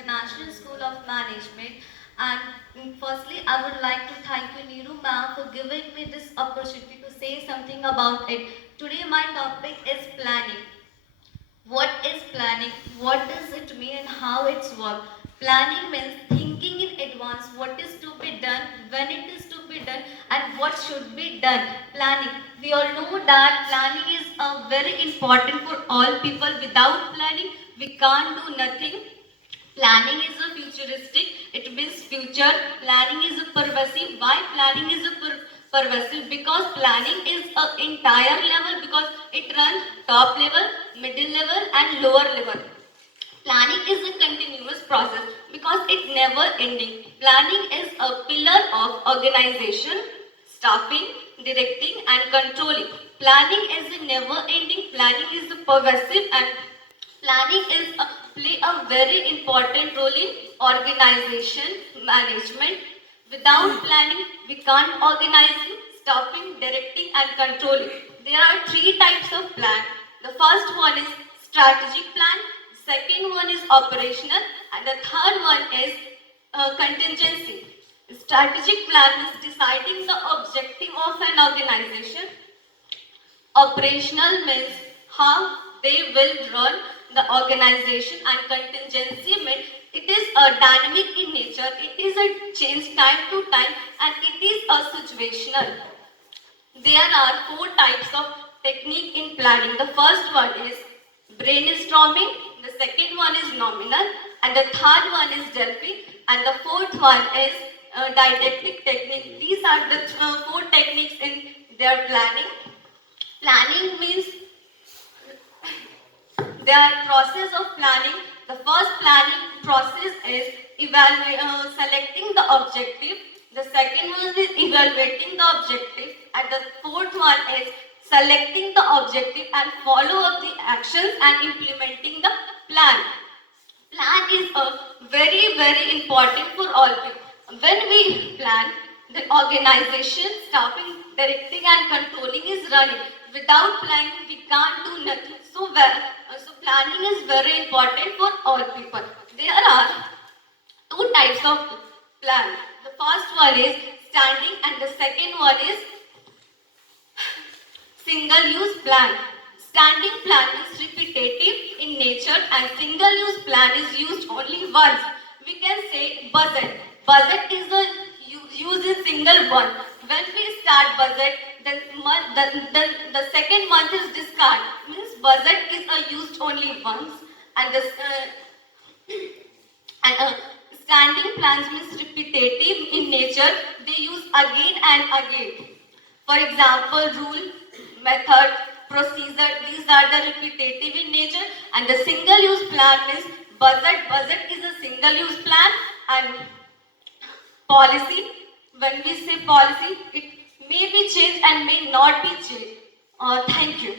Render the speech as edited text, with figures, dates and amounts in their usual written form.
International School of Management. And firstly, I would like to thank you, Neeru ma'am, for giving me this opportunity to say something about it. Today, my topic is planning. What is planning? What does it mean and how it's work? Planning means thinking in advance what is to be done, when it is to be done, and what should be done. Planning. We all know that planning is very important for all people. Without planning, we can't do nothing. Planning is a futuristic, it means future. Planning is a pervasive. Why planning is a pervasive? Because planning is an entire level, because it runs top level, middle level and lower level. Planning is a continuous process because it never ending. Planning is a pillar of organization, staffing, directing and controlling. Planning is a never ending, planning is a pervasive, and planning is play a very important role in organization management. Without planning, we can't organize, staffing, directing, and controlling. There are three types of plan. The first one is strategic plan. The second one is operational, and the third one is contingency. Strategic plan is deciding the objective of an organization. Operational means how they will run the organization, and contingency means it is a dynamic in nature, it is a change time to time, and it is a situational. There are four types of technique in planning. The first one is brainstorming, the second one is nominal, and the third one is Delphi, and the fourth one is didactic technique. These are the four techniques in their planning. Planning means their process of planning. The first planning process is selecting the objective. The second one is evaluating the objective, and the fourth one is selecting the objective and follow up the actions and implementing the plan. Plan is a very important for all people. When we plan, the organization, staffing, directing and controlling is running. Without planning, we can't do nothing. So planning is very important for all people. There are two types of plan. The first one is standing and the second one is single-use plan. Standing plan is repetitive in nature and single-use plan is used only once. We can say budget. Budget is the use in single one. When we start budget, the second month is discard. Means budget is used only once, and the standing plans means repetitive in nature. They use again and again. For example, rule, method, procedure, these are the repetitive in nature, and the single-use plan means budget. Budget is a single-use plan, and policy. When we say policy, it may be changed and may not be changed. Thank you.